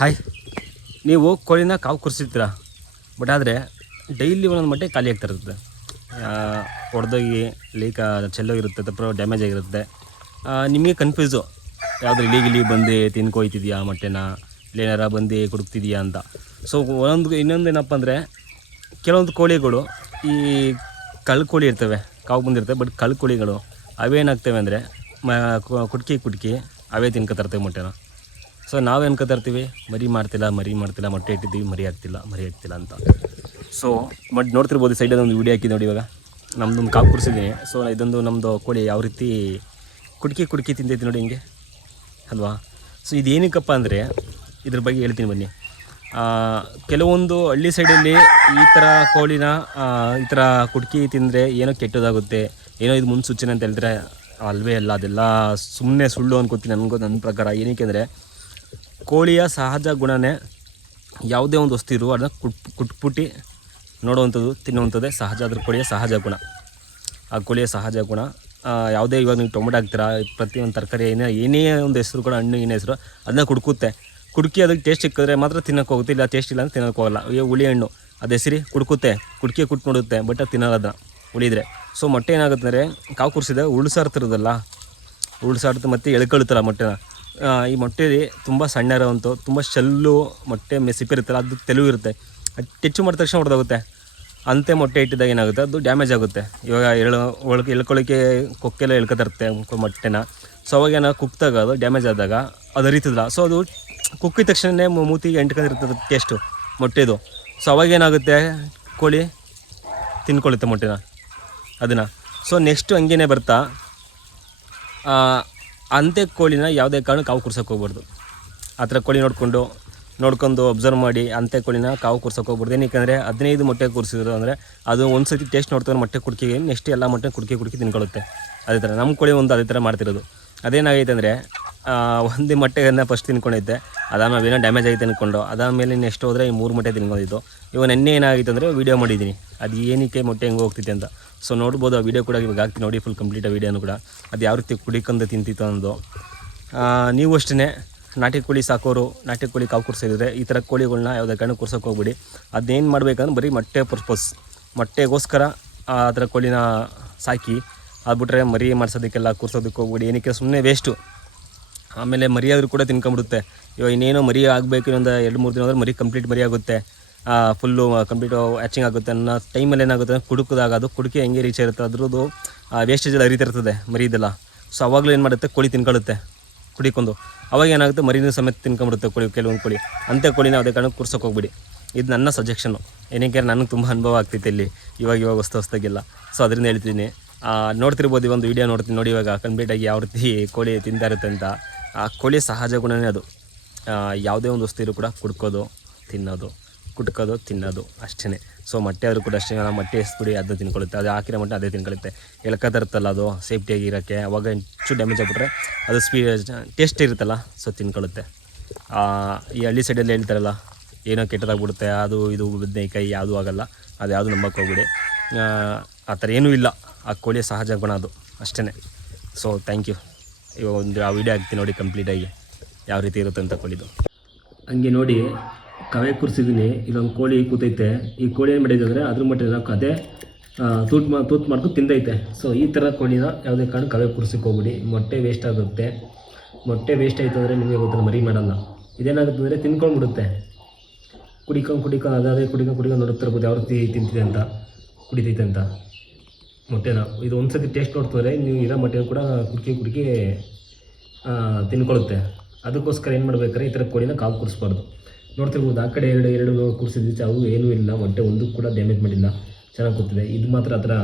Hi ನೀವು ಕೋಳಿನ ಕಾವು ಕುರಿಸಿರ್ತೀರ? But ಆದರೆ ಡೈಲಿ ಒಂದೊಂದು ಮಟ್ಟೆ ಖಾಲಿ ಆಗ್ತಾ ಇರ್ತದೆ ಹೊಡೆದೋಗಿ ಲೀಕ್ ಚೆಲ್ಲೋಗಿರುತ್ತೆ, ಅಥವಾ ಡ್ಯಾಮೇಜ್ ಆಗಿರುತ್ತೆ. ನಿಮಗೆ ಕನ್ಫ್ಯೂಸು ಯಾವುದು ಇಲಿ ಇಲ್ಲಿಗೆ ಬಂದು ತಿನ್ಕೊಯ್ತಿದ್ಯಾ ಮೊಟ್ಟೆನ? ಇಲ್ಲ ಏನಾರ ಬಂದು ಕುಡುಕ್ತಿದ್ಯಾ ಅಂತ. ಸೊ ಒಂದೊಂದು, ಇನ್ನೊಂದು ಏನಪ್ಪ ಅಂದರೆ, ಕೆಲವೊಂದು ಕೋಳಿಗಳು ಈ ಕಳ್ಳು ಕೋಳಿ ಇರ್ತವೆ, ಕಾವು ಬಂದಿರ್ತವೆ ಬಟ್ ಕಳ್ಳ ಕೋಳಿಗಳು ಅವೇನಾಗ್ತವೆ ಅಂದರೆ, ಮ, ಕುಟ್ಕಿ ಕುಟ್ಕಿ ಅವೇ ತಿನ್ಕೊತರ್ತವೆ ಮೊಟ್ಟೆನ. ಸೊ ನಾವು ಅನ್ಕೋತಿರ್ತೀವಿ ಮರಿ ಮಾಡ್ತಿಲ್ಲ ಮರಿ ಮಾಡ್ತಿಲ್ಲ, ಮೊಟ್ಟೆ ಇಟ್ಟಿದ್ದೀವಿ, ಮರಿ ಆಗ್ತಿಲ್ಲ ಮರಿ ಆಗ್ತಿಲ್ಲ ಅಂತ. ಸೊ ಬಟ್ ನೋಡ್ತಿರ್ಬೋದು ಸೈಡಲ್ಲಿ ಒಂದು ವಿಡಿಯೋ ಹಾಕಿ ನೋಡಿ ಇವಾಗ. ನಮ್ದೊಂದು ಕಾಪು ಕುಡಿಸಿದ್ದೀನಿ ಸೊ ಇದೊಂದು ನಮ್ಮದು ಕೋಳಿ ಯಾವ ರೀತಿ ಕುಡ್ಕಿ ಕುಡ್ಕಿ ತಿಂತೈತಿ ನೋಡಿ ಹಿಂಗೆ. ಅಲ್ವಾ? ಸೊ ಇದೇನಕ್ಕಪ್ಪ ಅಂದರೆ, ಇದ್ರ ಬಗ್ಗೆ ಹೇಳ್ತೀನಿ ಬನ್ನಿ. ಕೆಲವೊಂದು ಹಳ್ಳಿ ಸೈಡಲ್ಲಿ ಈ ಥರ ಕೋಳಿನ ಈ ಥರ ಕುಡ್ಕಿ ತಿಂದರೆ ಏನೋ ಕೆಟ್ಟದಾಗುತ್ತೆ, ಏನೋ ಇದು ಮುನ್ಸೂಚನೆ ಅಂತ ಹೇಳಿದ್ರೆ ಅಲ್ವೇ ಅಲ್ಲ, ಅದೆಲ್ಲ ಸುಮ್ಮನೆ ಸುಳ್ಳು ಅನ್ಕೋತೀನಿ ನನಗೂ ನನ್ನ ಪ್ರಕಾರ. ಏನಕ್ಕೆ ಅಂದರೆ ಕೋಳಿಯ ಸಹಜ ಗುಣನೇ ಯಾವುದೇ ಒಂದು ವಸ್ತು ಇರುವ ಅದನ್ನ ಕುಟ್ ಕುಟ್ಪುಟ್ಟಿ ನೋಡುವಂಥದ್ದು, ತಿನ್ನುವಂಥದ್ದೇ ಸಹಜ. ಅದ್ರ ಕೋಳಿಯ ಸಹಜ ಗುಣ. ಆ ಕೋಳಿಯ ಸಹಜ ಗುಣ ಯಾವುದೇ ಇವಾಗ ನೀವು ಟೊಮೆಟೊ ಹಾಕ್ತೀರಾ ಪ್ರತಿಯೊಂದು ತರಕಾರಿ, ಏನೇ ಏನೇ ಒಂದು ಹೆಸರು ಕೂಡ ಹಣ್ಣು, ಏನೇ ಹೆಸರು, ಅದನ್ನ ಕುಡ್ಕುತ್ತೆ. ಕುಡ್ಕಿ ಅದಕ್ಕೆ ಟೇಸ್ಟ್ ಸಿಕ್ಕಿದ್ರೆ ಮಾತ್ರ ತಿನ್ನೋಕೆ ಹೋಗುತ್ತೆ, ಇಲ್ಲ ಟೇಸ್ಟ್ ಇಲ್ಲ ಅಂತ ತಿನ್ನೋಕೆ ಹೋಗಲ್ಲ. ಈ ಹುಳಿ ಹಣ್ಣು, ಅದು ಹೆಸರಿ ಕುಡ್ಕುತ್ತೆ. ಕುಡ್ಕಿ ಕುಟ್ ನೋಡುತ್ತೆ, ಬಟ್ ಅದು ತಿನ್ನೋಲ್ಲ ಅದನ್ನ ಉಳಿದ್ರೆ ಸೊ ಮೊಟ್ಟೆ ಏನಾಗುತ್ತೆ ಅಂದರೆ, ಕಾವು ಕುರ್ಸಿದಾಗ ಉಳ್ಸಾರ್ತಿರೋದಲ್ಲ ಉಳ್ಸಾಡ್ತು ಮತ್ತು ಎಳ್ಕೊಳ್ತಲ್ಲ ಮೊಟ್ಟೆನ. ಈ ಮೊಟ್ಟೆ ತುಂಬ ಸಣ್ಣ ಇರೋವಂಥ ತುಂಬ ಶಲ್ಲು ಮೊಟ್ಟೆ ಸಿಪ್ಪಿರುತ್ತಲ್ಲ ಅದು ತೆಲು ಇರುತ್ತೆ ಅದು ಟೆಚ್ಚು ಮಾಡಿದ ತಕ್ಷಣ ಹೊಡೆದೋಗುತ್ತೆ ಅಂತೆ ಮೊಟ್ಟೆ ಇಟ್ಟಿದ್ದಾಗ ಏನಾಗುತ್ತೆ? ಅದು ಡ್ಯಾಮೇಜ್ ಆಗುತ್ತೆ. ಇವಾಗ ಎಳ್ ಒಳಗೆ ಎಳ್ಕೊಳ್ಳಿಕ್ಕೆ ಕೊಕ್ಕೆಲ್ಲ ಎಳ್ಕೊತಿರುತ್ತೆ ಮೊಟ್ಟೆನ. ಸೊ ಅವಾಗ ಏನೋ ಕುಕ್ದಾಗ ಅದು ಡ್ಯಾಮೇಜ್ ಆದಾಗ ಅದು ಅರಿತದಲ್ಲ ಸೊ ಅದು ಕುಕ್ಕಿದ ತಕ್ಷಣವೇ ಮೂತಿಗೆ ಎಂಟ್ಕೊಂಡಿರ್ತದೆ ಟೇಸ್ಟು ಮೊಟ್ಟೆದು. ಸೊ ಅವಾಗ ಏನಾಗುತ್ತೆ? ಕೋಳಿ ತಿನ್ಕೊಳ್ಳುತ್ತೆ ಮೊಟ್ಟೆನ, ಅದನ್ನು. ಸೊ ನೆಕ್ಸ್ಟು ಹಂಗೇನೆ ಬರ್ತಾ ಅಂತೆ ಕೋಳಿನ ಯಾವುದೇ ಕಾರಣ ಕಾವು ಕುರ್ಸೋಕೆ ಹೋಗ್ಬಾರ್ದು. ಆ ಥರ ಕೋಳಿ ನೋಡಿಕೊಂಡು, ನೋಡ್ಕೊಂಡು ಅಬ್ಸರ್ವ್ ಮಾಡಿ ಅಂತೆ ಕೋಳಿನ ಕಾವು ಕುರ್ಸೋಕೆ ಹೋಗ್ಬಾರ್ದು. ಏನಕ್ಕೆ ಹದಿನೈದು ಮೊಟ್ಟೆ ಕೂರಿಸಿದ್ರು ಅಂದರೆ ಅದು ಒಂದು ಸತಿ ಟೇಸ್ಟ್ ನೋಡ್ತಾರೆ ಮೊಟ್ಟೆ ಕುಡ್ಕಿಗೆ ನೆಕ್ಸ್ಟ್ ಎಲ್ಲ ಮೊಟ್ಟೆ ಕುಡ್ಕಿ ಕುಡ್ಕಿ ತಿನ್ಕೊಳ್ಳುತ್ತೆ. ಅದೇ ಥರ ನಮ್ಮ ಕೋಳಿ ಒಂದು ಅದೇ ಥರ ಮಾಡ್ತಿರೋದು. ಅದೇನಾಗೈತೆ ಅಂದರೆ ಒಂದು ಮೊಟ್ಟೆಯನ್ನು ಫಸ್ಟ್ ತಿನ್ಕೊಂಡಿದ್ದೆ. ಅದಾದಮೇಲೆ ಏನೋ ಡ್ಯಾಮೇಜ್ ಆಗಿದೆ ಅಂದ್ಕೊಂಡು ಅದಾದಮೇಲೆ ನೆಕ್ಸ್ಟ್ ಹೋದರೆ ಈ ಮೂರು ಮೊಟ್ಟೆ ತಿನ್ಕೊಂಡಿದ್ದು. ಇವಾಗ ನೆನ್ನೆ ಏನಾಗಿತ್ತು ಅಂದರೆ ವೀಡಿಯೋ ಮಾಡಿದ್ದೀನಿ. ಅದು ಏನಕ್ಕೆ ಮೊಟ್ಟೆ ಹೆಂಗೆ ಹೋಗ್ತಿದ್ದೆ ಅಂತ. ಸೊ ನೋಡ್ಬೋದು, ಆ ವೀಡಿಯೋ ಕೂಡ ಇವಾಗ ಹಾಕ್ತೀನಿ ನೋಡಿ ಫುಲ್ ಕಂಪ್ಲೀಟ್ ಆ ವೀಡಿಯೋನು ಕೂಡ. ಅದು ಯಾವ ರೀತಿ ಕುಡಿಕೊಂಡು ತಿಂತಿತ್ತು ಅಂದು ನೀವು ಅಷ್ಟೇ ನಾಟಿ ಕೋಳಿ ಸಾಕೋರು, ನಾಟಿ ಕೋಳಿ ಕಾವು ಕುರ್ಸಿದ್ರೆ ಈ ಥರ ಕೋಳಿಗಳನ್ನ ಯಾವುದೇ ಕಣ್ಣು ಕುರ್ಸೋಕೆ ಹೋಗ್ಬಿಡಿ. ಅದೇನು ಮಾಡಬೇಕಂದ್ರೆ ಬರೀ ಮೊಟ್ಟೆ ಪರ್ಪಸ್ ಮೊಟ್ಟೆಗೋಸ್ಕರ ಆ ಥರ ಕೋಳಿನ ಸಾಕಿ ಆಗ್ಬಿಟ್ರೆ ಮರಿ ಮಾಡಿಸೋದಕ್ಕೆಲ್ಲ ಕೂರ್ಸೋದಕ್ಕೆ ಹೋಗ್ಬಿಡಿ. ಏನಕ್ಕೆ ಸುಮ್ಮನೆ ವೇಸ್ಟು ಆಮೇಲೆ ಮರಿ ಆದರೂ ಕೂಡ ತಿನ್ಕೊಂಬಿಡುತ್ತೆ. ಇವಾಗ ಇನ್ನೇನೋ ಮರಿ ಆಗಬೇಕು, ಇನ್ನೊಂದು ಎರಡು ಮೂರು ದಿನ ಅಂದರೆ ಮರಿ ಕಂಪ್ಲೀಟ್ ಮರಿ ಆಗುತ್ತೆ. ಫುಲ್ಲು ಕಂಪ್ಲೀಟ್ ಹ್ಯಾಚಿಂಗ್ ಆಗುತ್ತೆ. ಅನ್ನೋ ಟೈಮಲ್ಲಿ ಏನಾಗುತ್ತೆ ಕುಡುಕಿದಾಗ ಅದು ಕುಡುಕಿ ಹೆಂಗೆ ರೀಚ್ ಇರುತ್ತೆ ಅದ್ರದ್ದು ವೇಸ್ಟೇಜ್ ಎಲ್ಲ ಹರಿತಿರ್ತದೆ ಮರಿ ಇದೆಲ್ಲ. ಸೊ ಅವಾಗಲೂ ಏನು ಮಾಡುತ್ತೆ? ಕೋಳಿ ತಿನ್ಕೊಳ್ಳುತ್ತೆ, ಕುಡಿಕೊಂಡು. ಅವಾಗ ಏನಾಗುತ್ತೆ? ಮರಿನ ಸಮೇತ ತಿನ್ಕೊಂಬಿಡುತ್ತೆ ಕೋಳಿ, ಕೆಲವೊಂದು ಕೋಳಿ. ಅಂತೆ ಕೋಳಿನ ಯಾವುದೇ ಕಾರಣಕ್ಕೆ ಕುರ್ಸೋಕೆ ಹೋಗ್ಬಿಡಿ. ಇದು ನನ್ನ ಸಜೆಷನು ಏನಕ್ಕೆ ನನಗೆ ತುಂಬ ಅನುಭವ ಆಗ್ತಿತ್ತು ಇಲ್ಲಿ. ಇವಾಗ ಇವಾಗ ಹೊಸ್ತು ಹೊಸ್ದಾಗಿಲ್ಲ. ಸೊ ಅದರಿಂದ ಹೇಳ್ತೀನಿ ನೋಡ್ತಿರ್ಬೋದು ಈ ಒಂದು ವೀಡಿಯೋ ನೋಡ್ತೀನಿ. ನೋಡಿ ಇವಾಗ ಕಂಪ್ಲೀಟಾಗಿ ಯಾವ ರೀತಿ ಕೋಳಿ ತಿಂತಾ ಇರುತ್ತೆ ಅಂತ. ಆ ಕೋಳಿ ಸಹಜ ಗುಣನೇ ಅದು. ಯಾವುದೇ ಒಂದು ವಸ್ತು ಕೂಡ ಕುಡ್ಕೋದು ತಿನ್ನೋದು ಕುಟ್ಕೋದು ತಿನ್ನೋದು ಅಷ್ಟೇ ಸೊ ಮೊಟ್ಟೆ ಆದರೂ ಕೂಡ ಅಷ್ಟೇ ನಾವು ಮೊಟ್ಟೆ ಎಸ್ಬಿಡಿ ಅದು ತಿನ್ಕೊಳ್ಳುತ್ತೆ. ಅದು ಹಾಕಿರೋ ಮೊಟ್ಟೆ ಅದೇ ತಿನ್ಕೊಳ್ಳುತ್ತೆ. ಎಳ್ಕೊತಿರುತ್ತಲ್ಲ ಅದು ಸೇಫ್ಟಿಯಾಗಿ ಇರೋಕ್ಕೆ. ಅವಾಗ ಹೆಚ್ಚು ಡ್ಯಾಮೇಜ್ ಆಗಿಬಿಟ್ರೆ ಅದು ಸ್ಪೀ ಟೇಸ್ಟ್ ಇರುತ್ತಲ್ಲ ಸೊ ತಿನ್ಕೊಳ್ಳುತ್ತೆ. ಆ, ಈ ಹಳ್ಳಿ ಸೈಡಲ್ಲಿ ಹೇಳ್ತಾರಲ್ಲ ಏನೋ ಕೆಟ್ಟದಾಗ್ಬಿಡುತ್ತೆ ಅದು ಇದು ಬದನೇಕಾಯಿ ಯಾವುದೂ ಆಗೋಲ್ಲ. ಅದು ಯಾವುದು ನಂಬಕ್ಕೆ ಹೋಗ್ಬಿಡಿ. ಆ ಥರ ಏನೂ ಇಲ್ಲ. ಆ ಕೋಳಿಯ ಸಹಜ ಗುಣ ಅದು ಅಷ್ಟೇ ಸೊ ಥ್ಯಾಂಕ್ ಯು ಇವಾಗ ಒಂದು ಆ ವಿಡಿಯೋ ಹಾಕ್ತೀನಿ ನೋಡಿ ಕಂಪ್ಲೀಟಾಗಿ ಯಾವ ರೀತಿ ಇರುತ್ತೆ ಅಂತ ಕೋಳಿದು ಹಂಗೆ ನೋಡಿ, ಕವೆ ಕುರ್ಸಿದ್ದೀನಿ, ಇಲ್ಲೊಂದು ಕೋಳಿ ಕೂತೈತೆ. ಈ ಕೋಳಿ ಏನು ಮಾಡಿದೆ ಅಂದರೆ ಮಟ್ಟ ಅದೇ ತೂತ್ ಮಾ, ತೂತ್ ಮಾಡ್ಕೊಂಡು ತಿಂದೈತೆ. ಸೊ ಈ ಥರ ಕೋಳಿನ ಯಾವುದೇ ಕಾರಣ ಕವೆ ಕುರ್ಸಕ್ಕೆ ಹೋಗ್ಬಿಡಿ. ಮೊಟ್ಟೆ ವೇಸ್ಟ್ ಆಗುತ್ತೆ. ಮೊಟ್ಟೆ ವೇಸ್ಟ್ ಆಯಿತು ಅಂದರೆ ನಿಮಗೆ ಗೊತ್ತಿಲ್ಲ, ಮರಿ ಮಾಡಲ್ಲ. ಇದೇನಾಗುತ್ತೆ ಅಂದರೆ ತಿನ್ಕೊಂಡ್ಬಿಡುತ್ತೆ. ಕುಡಿಕೊಂಡು ಕುಡಿಕೊಂಡು, ಅದಾದರೆ ಕುಡಿಕೊಂಡು ಕುಡಿಕೊಂಡು ನೋಡುತ್ತಿರ್ಬೋದು ಯಾವ ರೀತಿ ತಿಂತಿದೆ ಅಂತ, ಕುಡಿತೈತೆ ಅಂತ. ಮೊಟ್ಟೆನ ಇದು ಒಂದು ಸತಿ ಟೇಸ್ಟ್ ನೋಡ್ತಾರೆ ನೀವು ಇರೋ ಮೊಟ್ಟೆನ ಕೂಡ ಕುಡ್ಕಿ ಕುಡ್ಕಿ ತಿನ್ಕೊಳುತ್ತೆ. ತಿನ್ಕೊಳ್ಳುತ್ತೆ ಅದಕ್ಕೋಸ್ಕರ ಏನು ಮಾಡ್ಬೇಕಾದ್ರೆ ಈ ಥರ ಕೋಳಿನ ಕಾವು ಕುಡಿಸ್ಬಾರ್ದು ನೋಡ್ತಿರ್ಬೋದು, ಆ ಕಡೆ ಎರಡು ಎರಡು ಕುಡಿಸಿದ್ವಿ ಅವು ಏನೂ ಇಲ್ಲ ಮೊಟ್ಟೆ ಒಂದು ಕೂಡ ಡ್ಯಾಮೇಜ್ ಮಾಡಿಲ್ಲ. ಚೆನ್ನಾಗಿ ಕೂತಿದೆ. ಇದು ಮಾತ್ರ ಆ ಥರ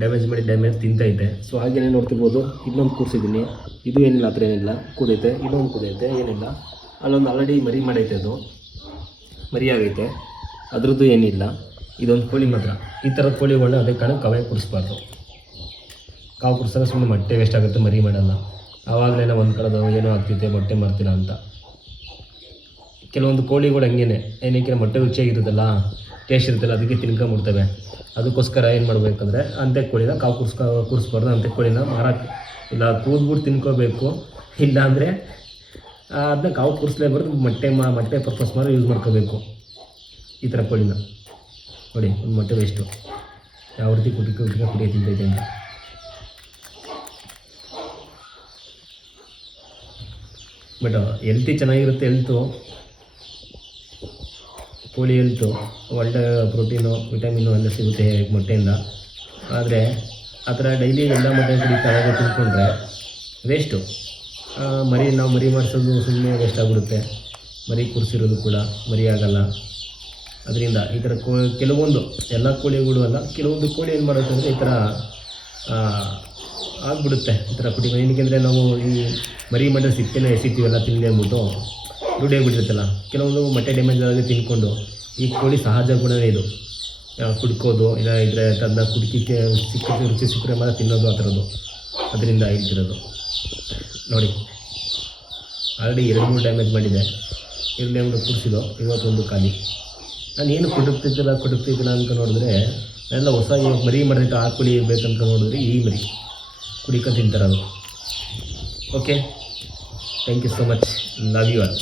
ಡ್ಯಾಮೇಜ್ ಮಾಡಿ ಡ್ಯಾಮೇಜ್ ತಿಂತೈತೆ ಸೊ ಹಾಗೇನೆ ನೋಡ್ತಿರ್ಬೋದು, ಇನ್ನೊಂದು ಕೂರಿಸಿದ್ದೀನಿ. ಇದು ಏನಿಲ್ಲ, ಆ ಏನಿಲ್ಲ. ಕೂದೈತೆ ಇನ್ನೊಂದು ಕೂದೈತೆ ಏನಿಲ್ಲ. ಅಲ್ಲೊಂದು ಆಲ್ರೆಡಿ ಮರಿ ಮಾಡೈತೆ ಅದು. ಮರಿ ಆಗೈತೆ. ಅದ್ರದ್ದು ಏನಿಲ್ಲ. ಇದೊಂದು ಕೋಳಿ ಮಾತ್ರ. ಈ ಥರ ಕೋಳಿಗಳನ್ನ ಅದೇ ಕಾರಣ ಕವೆ ಕುಡಿಸ್ಬಾರ್ದು ಕಾವು ಕುಡಿಸಿದ್ರೆ ಸುಮ್ಮನೆ ಮೊಟ್ಟೆ ವೇಸ್ಟ್ ಆಗುತ್ತೆ, ಮರಿ ಮಾಡಲ್ಲ. ಆವಾಗಲೇ ಒಂದು ಕಡೆದು ಏನೋ ಆಗ್ತೈತೆ ಮೊಟ್ಟೆ ಮಾಡ್ತಿಲ್ಲ ಅಂತ. ಕೆಲವೊಂದು ಕೋಳಿಗಳು ಹಂಗೇನೆ. ಏನಕ್ಕೆ ಮೊಟ್ಟೆ ರುಚಿಯಾಗಿರುತ್ತಲ್ಲ ಟೇಸ್ಟ್ ಇರುತ್ತಲ್ಲ, ಅದಕ್ಕೆ ತಿನ್ಕೊಂಬಿಡ್ತವೆ. ಅದಕ್ಕೋಸ್ಕರ ಏನು ಮಾಡಬೇಕಂದ್ರೆ, ಅಂತೆ ಕೋಳಿನ ಕಾವು ಕುರ್ಸ್ಕೊ, ಕೂರಿಸ್ಬಾರ್ದು, ಅಂತೆ ಕೋಳಿನ ಮಾರಾಟ ಇಲ್ಲ, ಕೂದ್ಬಿಟ್ಟು ತಿನ್ಕೋಬೇಕು. ಇಲ್ಲಾಂದರೆ ಅದನ್ನ ಕಾವು ಕೂರಿಸ್ಲೇಬಾರ್ದು, ಮೊಟ್ಟೆ ಮಾ, ಮೊಟ್ಟೆ ಪರ್ಪಸ್ ಮಾಡಿ ಯೂಸ್ ಮಾಡ್ಕೋಬೇಕು. ಈ ಥರ ಕೋಳಿನ. ನೋಡಿ ಒಂದು ಮೊಟ್ಟೆ ವೇಸ್ಟು ಯಾವ ರೀತಿ ಕುಟಿ ಕುಟಿ ಕುಡಿಯ ತಿಂತೈತೆ ಅಂತ. ಬಟ್ ಹೆಲ್ತಿ ಚೆನ್ನಾಗಿರುತ್ತೆ ಹೆಲ್ತು ಕೋಳಿ ಹೆಲ್ತು ಒಳ್ಳೆ ಪ್ರೋಟೀನು ವಿಟಮಿನು ಎಲ್ಲ ಸಿಗುತ್ತೆ ಮೊಟ್ಟೆಯಿಂದ. ಆದರೆ, ಆ ಥರ ಡೈಲಿ ಎಲ್ಲ ಮೊಟ್ಟೆ ಕುಡಿ ತಲೆಗೆ ತಿಳ್ಕೊಂಡ್ರೆ ವೇಸ್ಟು ಮರಿ, ನಾವು ಮರಿ ಮಾಡಿಸೋದು ಸುಮ್ಮನೆ ವೇಸ್ಟ್ ಆಗಿಬಿಡುತ್ತೆ. ಮರಿ ಕುರಿಸಿರೋದು ಕೂಡ ಮರಿ ಆಗಲ್ಲ. ಅದರಿಂದ ಈ ಥರ ಕೋ ಕೆಲವೊಂದು ಎಲ್ಲ ಕೋಳಿಗಳು ಅಲ್ಲ, ಕೆಲವೊಂದು ಕೋಳಿ ಏನು ಮಾಡುತ್ತೆ ಅಂದರೆ ಈ ಥರ ಆಗಿಬಿಡುತ್ತೆ. ಈ ಥರ ಕುಟಿ ಏನಕ್ಕೆ ನಾವು ಈ ಮರಿ ಮಟ್ಟ ಸಿಪ್ಪೆನ ಎಸಿತೀವಲ್ಲ ತಿನ್ನಿ ಅಂದ್ಬಿಟ್ಟು ರೂಢಿ ಆಗಿಬಿಟ್ಟಿರುತ್ತಲ್ಲ. ಕೆಲವೊಂದು ಮೊಟ್ಟೆ ಡ್ಯಾಮೇಜ್ ಆಗಿ ತಿನ್ಕೊಂಡು ಈ ಕೋಳಿ ಸಹಜ ಗುಣವೇ ಇದು. ಕುಡ್ಕೋದು, ಇಲ್ಲ ಇದ್ರೆ ಅದನ್ನ ಕುಡ್ಕಿಕ್ಕೆ ಸಿಕ್ಕ ರುಚಿ ಸಿಕ್ಕರೆ ಮಾತ್ರ ತಿನ್ನೋದು ಆ ಥರದ್ದು ಅದರಿಂದ ಆಗಿರೋದು ನೋಡಿ, ಆಲ್ರೆಡಿ ಎರಡು ಮೂರು ಡ್ಯಾಮೇಜ್ ಮಾಡಿದೆ. ಎರಡು ಒಂದು ಕುಡಿಸಿದ್ದು. ಇವತ್ತೊಂದು ಖಾಲಿ. ನಾನು ಏನು ಕುಟುಕ್ತಿದ್ದಿಲ್ಲ ಕುಟುಕ್ತಿದ್ದಿಲ್ಲ ಅಂತ ನೋಡಿದ್ರೆ ಎಲ್ಲ ಹೊಸ ಮರಿ ಮಾಡಿದ್ರೆ ಆ ಕುಳಿ ಬೇಕಂತ ನೋಡಿದ್ರೆ ಈ ಮರಿ. ಕುಡಿಕೊಂಡು ತಿಂತಾರೆ ಅದು okay thank you so much love you all